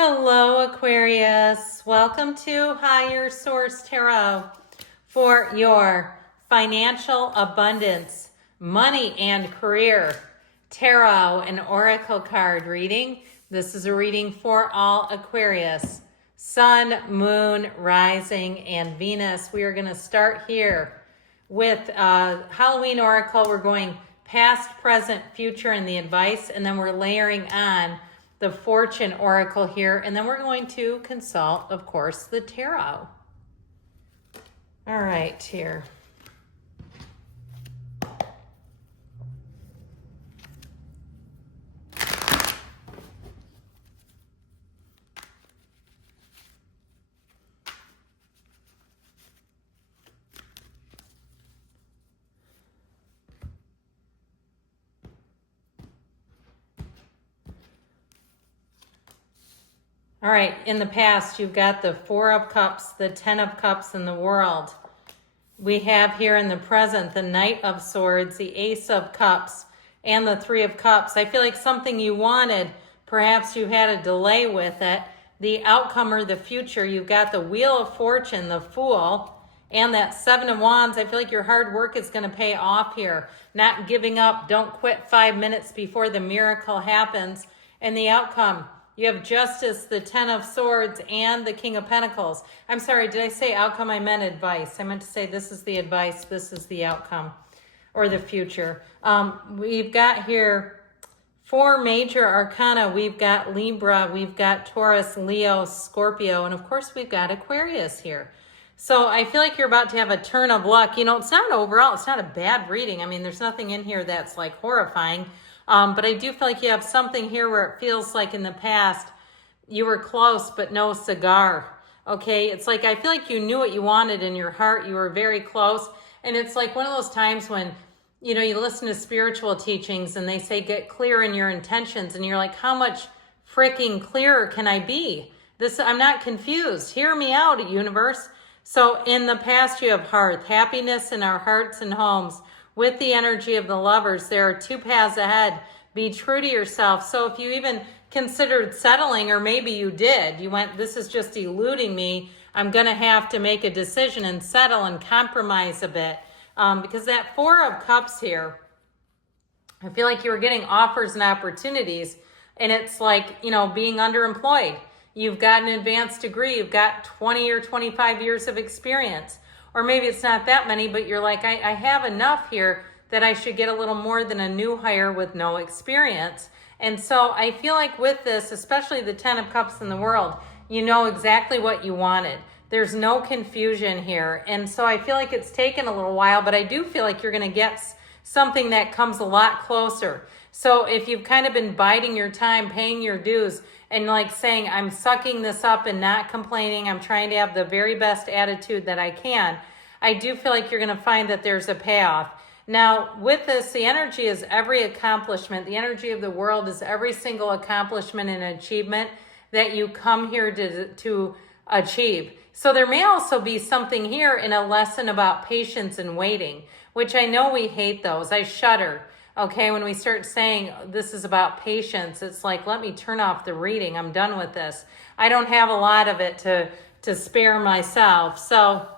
Hello, Aquarius. Welcome to Higher Source Tarot for your financial abundance, money, and career tarot and oracle card reading. This is a reading for all Aquarius, Sun, Moon, Rising, and Venus. We are going to start here with Halloween Oracle. We're going past, present, future, and the advice, and then we're layering on the Fortune Oracle here, and then we're going to consult, of course, the Tarot. All right, here. All right, in the past, you've got the Four of Cups, the Ten of Cups, and the World. We have here in the present the Knight of Swords, the Ace of Cups, and the Three of Cups. I feel like something you wanted, perhaps you had a delay with it. The outcome or the future, you've got the Wheel of Fortune, the Fool, and that Seven of Wands. I feel like your hard work is going to pay off here. Not giving up. Don't quit 5 minutes before the miracle happens. And the outcome, you have Justice, the Ten of Swords, and the King of Pentacles. I'm sorry, did I say outcome? I meant advice. I meant to say this is the advice, this is the outcome, or the future. We've got here 4 major arcana. We've got Libra, we've got Taurus, Leo, Scorpio, and of course we've got Aquarius here. So I feel like you're about to have a turn of luck. You know, it's not overall, it's not a bad reading. I mean, there's nothing in here that's like horrifying. But I do feel like you have something here where it feels like in the past you were close but no cigar. Okay, it's like I feel like you knew what you wanted in your heart. You were very close. And it's like one of those times when, you know, you listen to spiritual teachings and they say get clear in your intentions. And you're like, how much freaking clearer can I be? I'm not confused. Hear me out, universe. So in the past you have hearth, happiness in our hearts and homes. With the energy of the Lovers, there are 2 paths ahead. Be true to yourself. So if you even considered settling, or maybe you did, you went, this is just eluding me. I'm going to have to make a decision and settle and compromise a bit. Because that Four of Cups here, I feel like you were getting offers and opportunities. And it's like, you know, being underemployed. You've got an advanced degree. You've got 20 or 25 years of experience. Or maybe it's not that many, but you're like, I have enough here that I should get a little more than a new hire with no experience. And so I feel like with this, especially the Ten of Cups in the World, you know exactly what you wanted. There's no confusion here. And so I feel like it's taken a little while, but I do feel like you're going to get something that comes a lot closer. So if you've kind of been biding your time, paying your dues, and like saying, I'm sucking this up and not complaining, I'm trying to have the very best attitude that I can, I do feel like you're going to find that there's a payoff. Now, with this, the energy is every accomplishment. The energy of the world is every single accomplishment and achievement that you come here to achieve. So there may also be something here in a lesson about patience and waiting, which I know we hate those. I shudder. Okay, when we start saying this is about patience, it's like, let me turn off the reading. I'm done with this. I don't have a lot of it to spare myself. So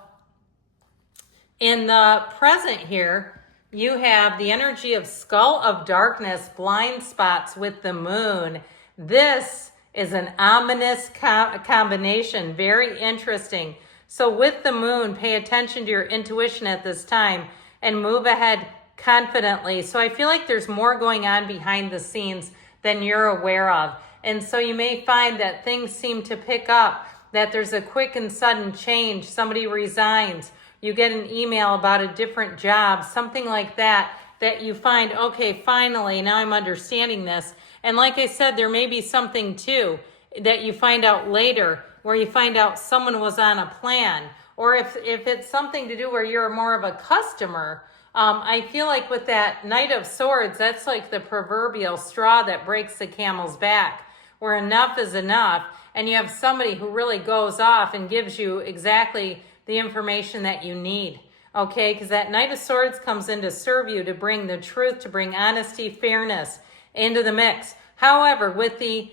in the present here, you have the energy of Skull of Darkness, blind spots with the moon. This is an ominous combination, very interesting. So with the moon, pay attention to your intuition at this time and move ahead confidently. So I feel like there's more going on behind the scenes than you're aware of. And so you may find that things seem to pick up, that there's a quick and sudden change. Somebody resigns. You get an email about a different job, something like that, that you find, okay, finally, now I'm understanding this. And like I said, there may be something too that you find out later where you find out someone was on a plan. Or if it's something to do where you're more of a customer, I feel like with that Knight of Swords, that's like the proverbial straw that breaks the camel's back, where enough is enough, and you have somebody who really goes off and gives you exactly the information that you need, okay? Because that Knight of Swords comes in to serve you, to bring the truth, to bring honesty, fairness into the mix. However, with the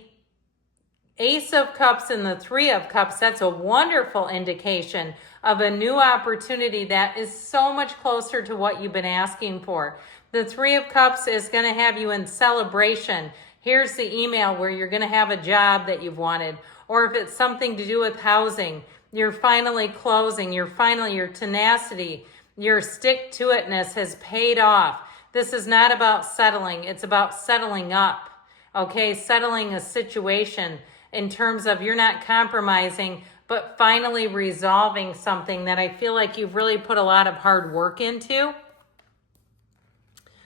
Ace of Cups and the Three of Cups, that's a wonderful indication of a new opportunity that is so much closer to what you've been asking for. The Three of Cups is going to have you in celebration. Here's the email where you're going to have a job that you've wanted. Or if it's something to do with housing, you're finally closing. Your tenacity, your stick-to-itness has paid off. This is not about settling. It's about settling up, okay? Settling a situation in terms of you're not compromising, but finally resolving something that I feel like you've really put a lot of hard work into.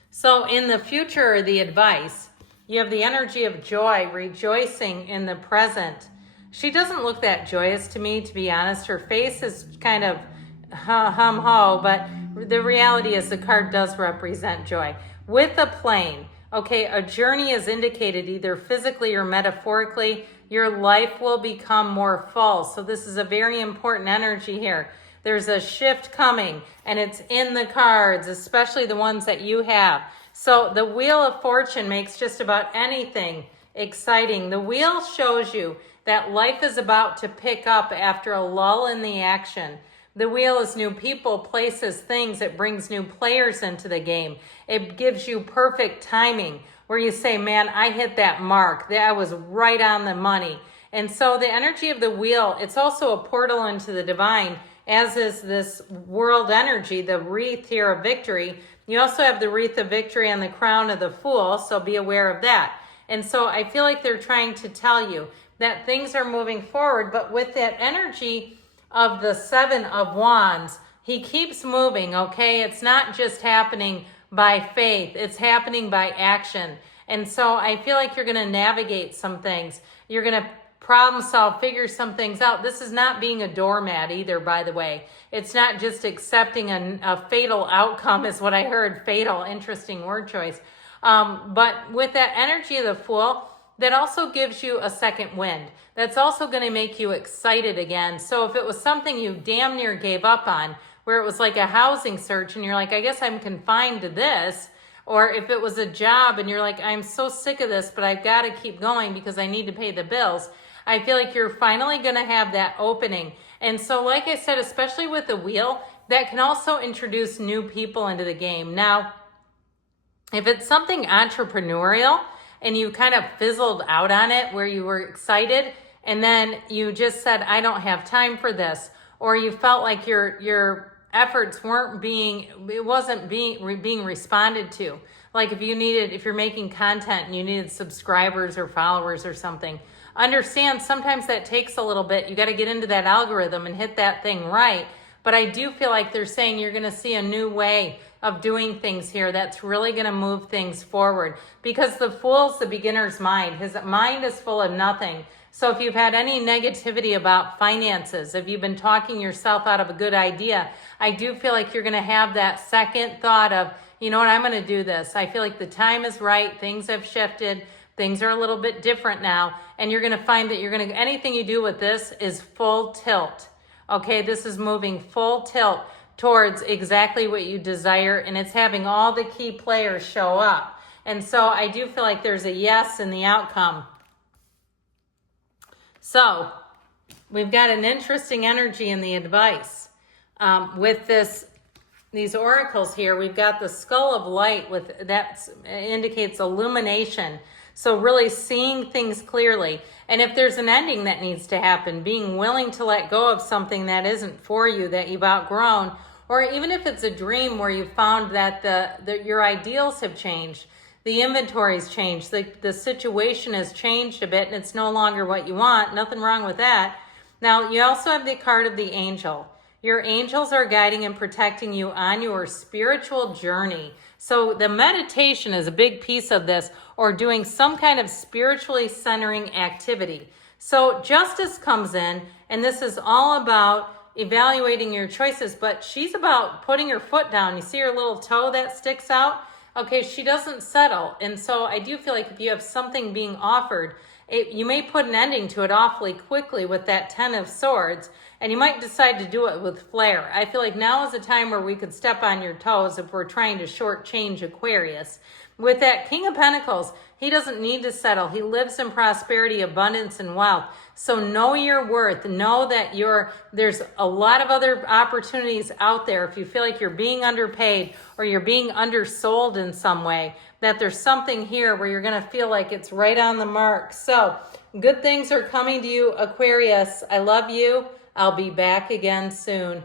So in the future, the advice, you have the energy of joy, rejoicing in the present. She doesn't look that joyous to me, to be honest. Her face is kind of hum-ho, but the reality is the card does represent joy. With a plane, okay, a journey is indicated either physically or metaphorically. Your life will become more full. So this is a very important energy here. There's a shift coming, and it's in the cards, especially the ones that you have. So the Wheel of Fortune makes just about anything exciting. The wheel shows you that life is about to pick up after a lull in the action. The wheel is new people, places, things. It brings new players into the game. It gives you perfect timing where you say, man, I hit that mark. I was right on the money. And so the energy of the wheel, it's also a portal into the divine, as is this world energy, the wreath here of victory. You also have the wreath of victory on the crown of the Fool, so be aware of that. And so I feel like they're trying to tell you that things are moving forward, but with that energy of the Seven of Wands, he keeps moving, okay? It's not just happening by faith, it's happening by action. And so I feel like you're going to navigate some things. You're going to problem solve, figure some things out. This is not being a doormat either, by the way. It's not just accepting a fatal outcome is what I heard. Fatal, interesting word choice. But with that energy of the Fool, that also gives you a second wind. That's also going to make you excited again. So if it was something you damn near gave up on, where it was like a housing search and you're like, I guess I'm confined to this, or if it was a job and you're like, I'm so sick of this, but I've got to keep going because I need to pay the bills, I feel like you're finally going to have that opening. And so like I said, especially with the wheel, that can also introduce new people into the game. Now, if it's something entrepreneurial and you kind of fizzled out on it where you were excited and then you just said, I don't have time for this, or you felt like your efforts wasn't being responded to. Like if you're making content and you needed subscribers or followers or something, understand sometimes that takes a little bit. You got to get into that algorithm and hit that thing right. But I do feel like they're saying you're going to see a new way of doing things here that's really going to move things forward, because the Fool's the beginner's mind. His mind is full of nothing. So if you've had any negativity about finances, if you've been talking yourself out of a good idea, I do feel like you're going to have that second thought of, you know what, I'm going to do this. I feel like the time is right. Things have shifted. Things are a little bit different now. And you're going to find that anything you do with this is full tilt. Okay, this is moving full tilt towards exactly what you desire, and it's having all the key players show up. And so I do feel like there's a yes in the outcome. So we've got an interesting energy in the advice. With these oracles here, we've got the skull of light that indicates illumination. So really seeing things clearly. And if there's an ending that needs to happen, being willing to let go of something that isn't for you, that you've outgrown, or even if it's a dream where you found that your ideals have changed, the inventory's changed, the situation has changed a bit and it's no longer what you want, nothing wrong with that. Now, you also have the card of the angel. Your angels are guiding and protecting you on your spiritual journey. So the meditation is a big piece of this, or doing some kind of spiritually centering activity. So justice comes in, and this is all about evaluating your choices, but she's about putting her foot down. You see her little toe that sticks out? Okay, she doesn't settle. And so I do feel like if you have something being offered, you may put an ending to it awfully quickly with that 10 of Swords, and you might decide to do it with flair. I feel like now is a time where we could step on your toes if we're trying to shortchange Aquarius. With that King of Pentacles, he doesn't need to settle. He lives in prosperity, abundance, and wealth. So know your worth. Know that there's a lot of other opportunities out there. If you feel like you're being underpaid or you're being undersold in some way, that there's something here where you're going to feel like it's right on the mark. So good things are coming to you, Aquarius. I love you. I'll be back again soon.